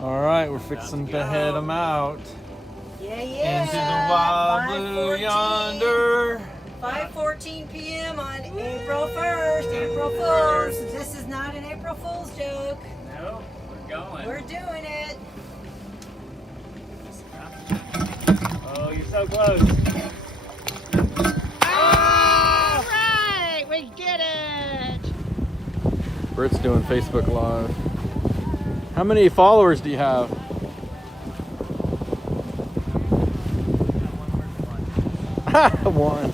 All right, we're fixing to head them out. Yeah, yeah. Into the wild blue yonder. 5:14 p.m. on April 1st, April Fools. This is not an April Fool's joke. No, we're going. We're doing it. Oh, you're so close. All right, we did it. Britt's doing Facebook Live. How many followers do you have? One.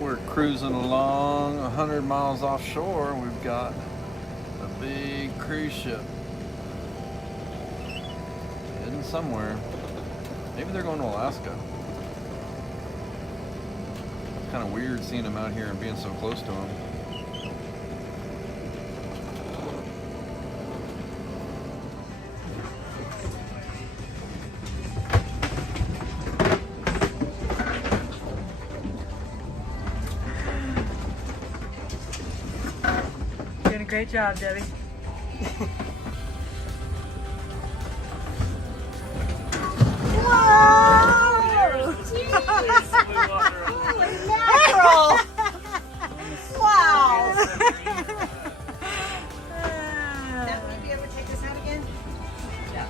We're cruising along 100 miles offshore. We've got a big cruise ship heading somewhere. Maybe they're going to Alaska. It's kind of weird seeing them out here and being so close to them. Doing a great job, Debbie. Mackerel! Wow! Now, will you be able to take this out again? Yeah.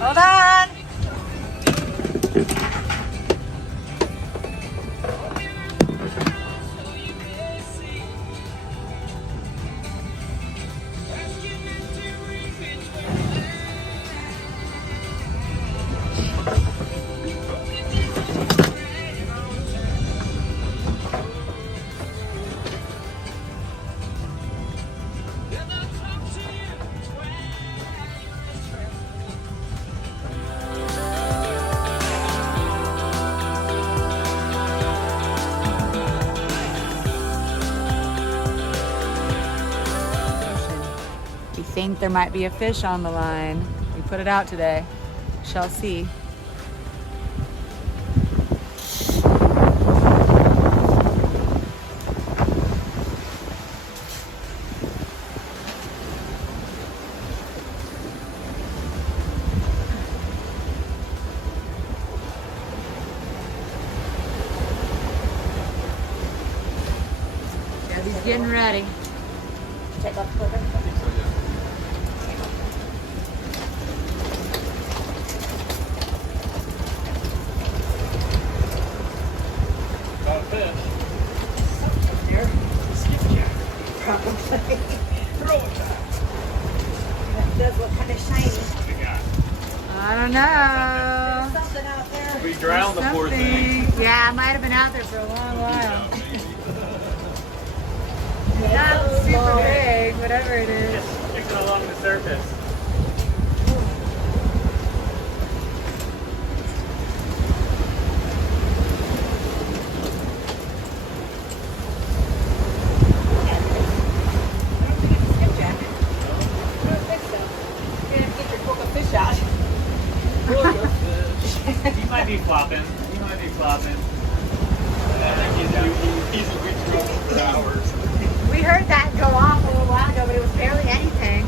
Hold on. We think there might be a fish on the line. We put it out today. Shall see. Debbie's getting ready. Take off the clipper. That does look kind of shiny. I don't know. There's something out there. We drowned the poor thing. Yeah, it might have been out there for a long while. Not super big, whatever it is. Just sticking along the surface. He might be flopping. He might be flopping. He's a good throw for hours. We heard that go off a little while ago, but it was barely anything.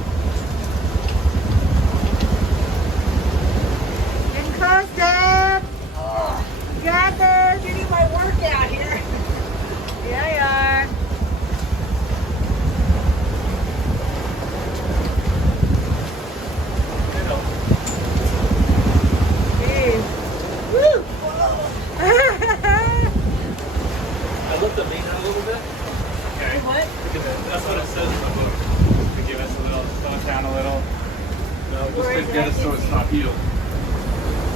just to get us so it's not healed.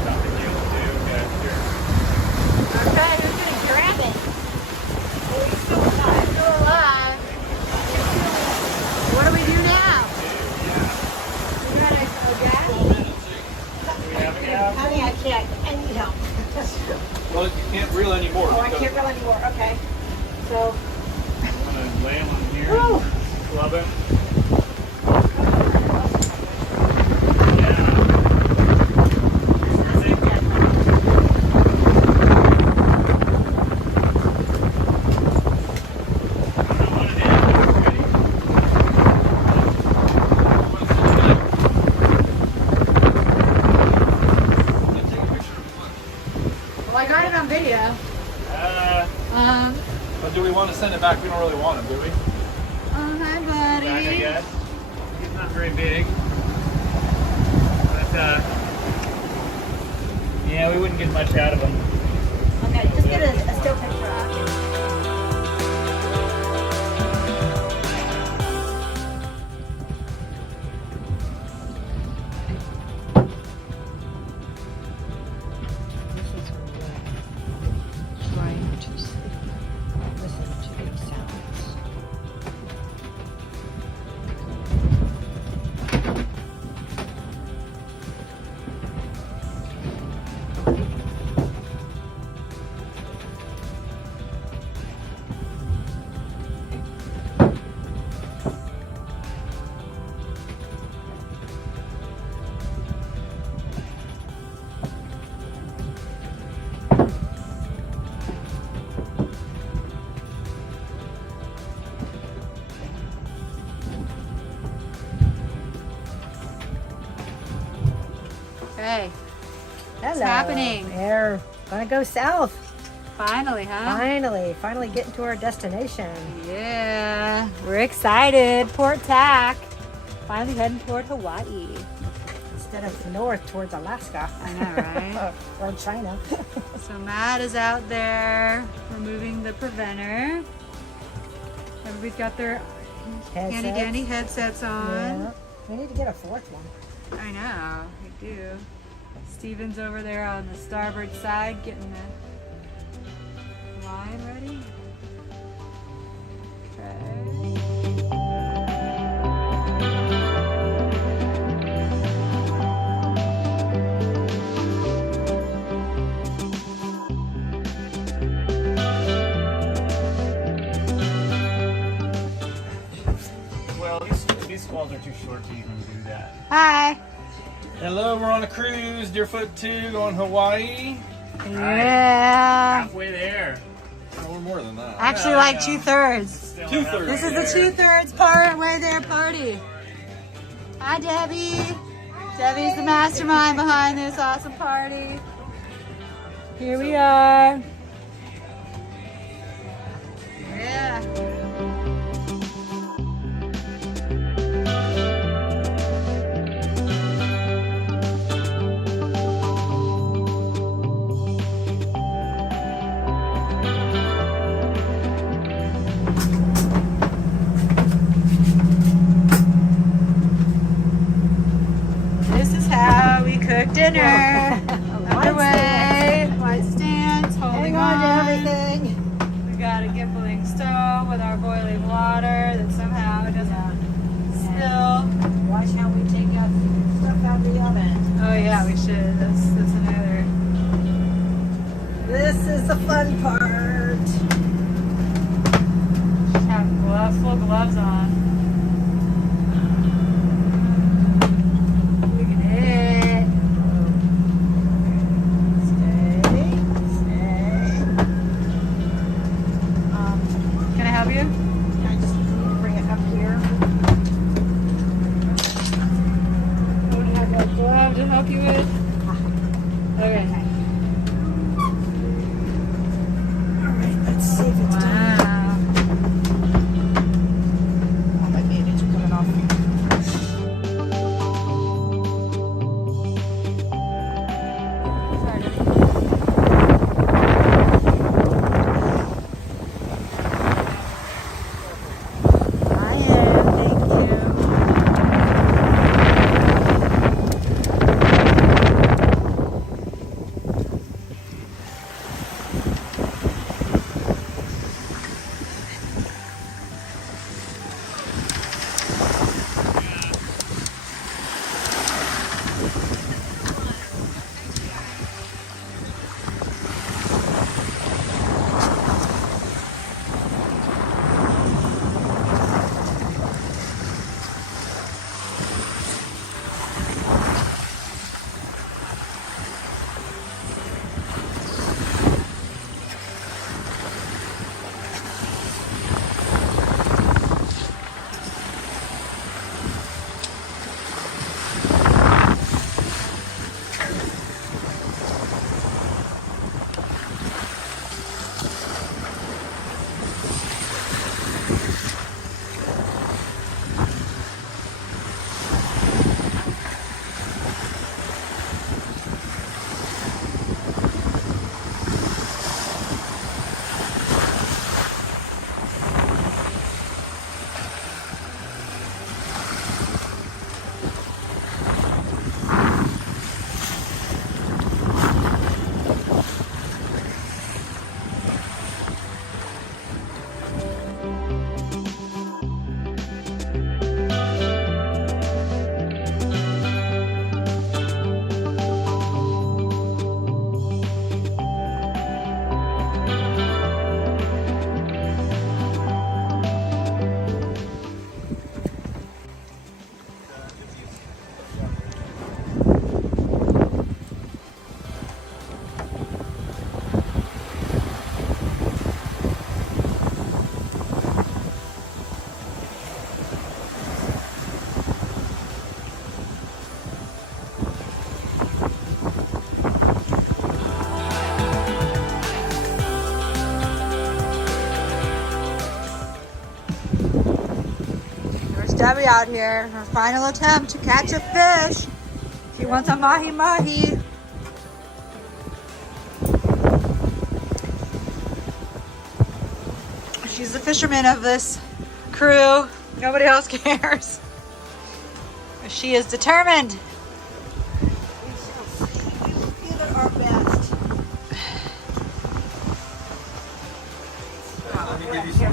Not the healed too. Okay, here. Okay, who's gonna grab it? Oh, he's still alive. Still alive. What do we do now? We gotta go gas? Honey, I can't. I need help. Well, you can't reel anymore. Oh, I can't reel anymore. Okay. So. I'm gonna lay him on here. Woo! Club him. Well, I got it on video. But do we want to send it back? We don't really want him, do we? Oh, hi, buddy. Back, I guess. He's not very big. But, yeah, we wouldn't get much out of him. Okay, just get a still picture of it. Trying to listen to these sounds. Hey, Hello. happening? We're gonna go south. finally, huh? Finally getting to our destination. Yeah, we're excited. Port Tack. Finally heading toward Hawaii. Instead of north towards Alaska. I know, right? Or China. So Matt is out there removing the preventer. Everybody's got their handy dandy headsets on. Yeah. We need to get a fourth one. I know, we do. Steven's over there on the starboard side getting the line ready. Okay. Well, these squalls are too short to even do that. Hi. Hello, we're on a cruise, Deerfoot 2, going Hawaii. Yeah. Halfway there. Oh, we're more than that. Actually, Yeah, like I know. 2/3. Still Two-thirds. halfway This is there. the 2/3 part way there party. Hi, Debbie. Debbie's the mastermind behind this awesome party. Here we are. Yeah. This is how we cook dinner. Underway, white stands, holding Hang on to everything. We got a gimbling stove with our boiling water that somehow doesn't spill. Watch how we take out stuff out of the oven. Oh yeah, we should. That's another. This is the fun part. Just have gloves, full gloves on. Look at it. Stay. Can I help you? I just need to bring it up here. What do you have that glove to help you with? Okay. Alright, let's see if it's done. Wow. Oh, my bandage are coming off. Sorry, Debbie. I am, thank you. Debbie out here. Her final attempt to catch a fish. She wants a mahi-mahi. She's the fisherman of this crew. Nobody else cares. She is determined. We will give it our best. Let me give you some.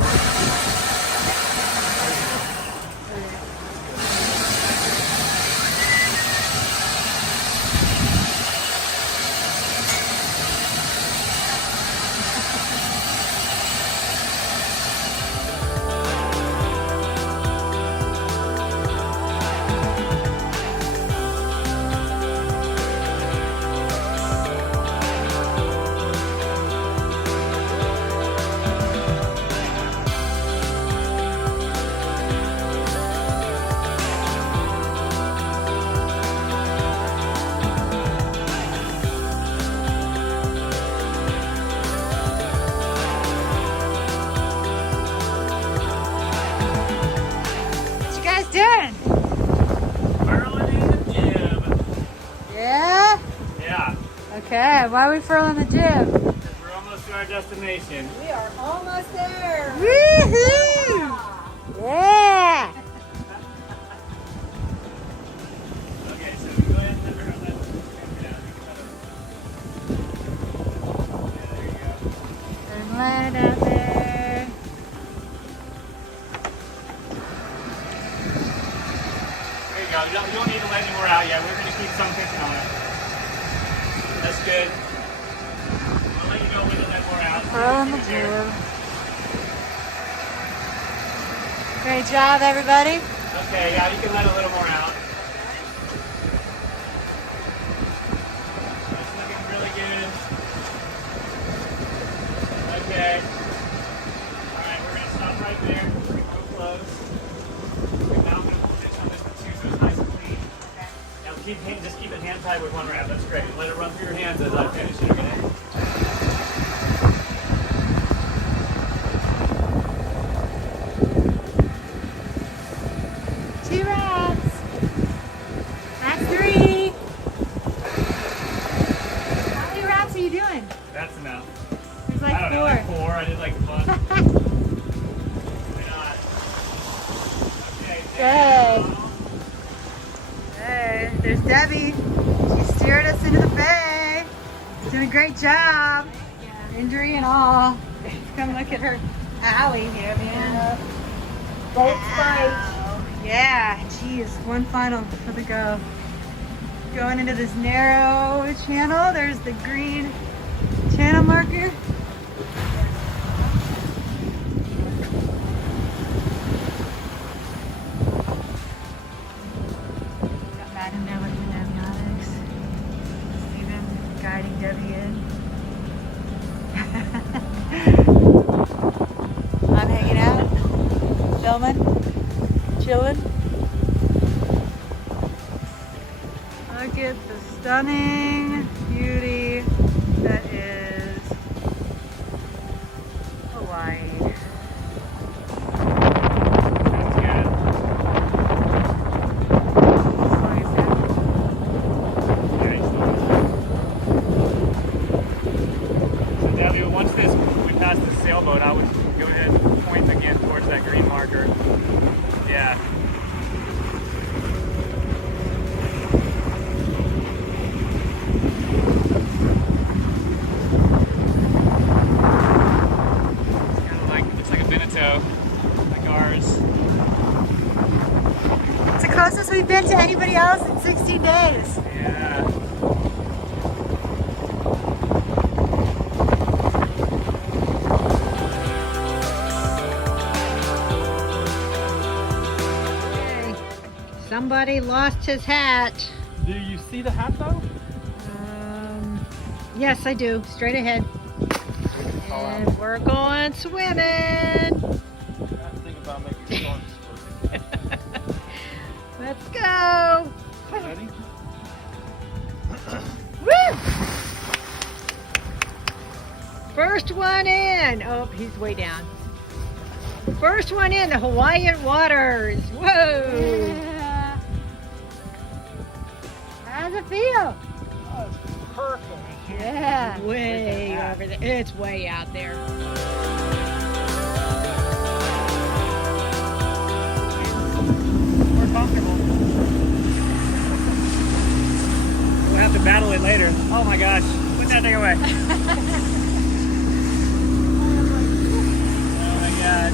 What you guys doing? Furling in the jib. Yeah? Yeah, Okay, why are we furling the jib? we're almost to our destination. We are almost there. Woohoo! Yeah! Okay, so we go ahead and let her Yeah, there you go. There's land out there. There you go. You don't need to let any more out yet. We're going to keep some fishing on it. That's good. I'll let you know when to let more out. Furling the jib. Great job, everybody. Okay, yeah, you can let a little more out. That's looking really good. Okay. Alright, we're going to stop right there. We're going to go close. Okay, now I'm going to position on this one too so it's nice and clean. Now just keep it hand tied with one wrap. That's great. Let it run through your hands as I finish it, okay? Two wraps. That's three. How many wraps are you doing? That's enough. There's like I don't know, like 4. I did like fun. Why not? Okay, there you go. Hey, there's Debbie. She steered us into the bay. She's doing a great job. Injury and all. Come look at her alley here, man. Boat fight. Yeah, geez, one final for the go. Going into this narrow channel, there's the green channel marker. Got Matt in there looking at avionics. Steven guiding Debbie in. I'm hanging out, filming, chilling. Look at the stunning beauty that is Hawaii. That's good. Very slow. So Debbie, once we pass the sailboat, I would go ahead and point again towards that green marker. Yeah. It's kind of like, it's like a Beneteau, like ours. It's the closest we've been to anybody else in 16 days. Yeah. Okay. Somebody lost his hat. Do you see the hat though? Yes, I do. Straight ahead. Call out. And we're going swimming. I have to think about making shorts. Let's go. Ready? Woo! First one in. Oh, he's way down. First one in the Hawaiian waters. Whoa. How's it feel? Oh, it's perfect. Yeah. Way over there. It's way out there. We're comfortable. We'll have to battle it later. Oh my gosh. Put that thing away. Oh my god.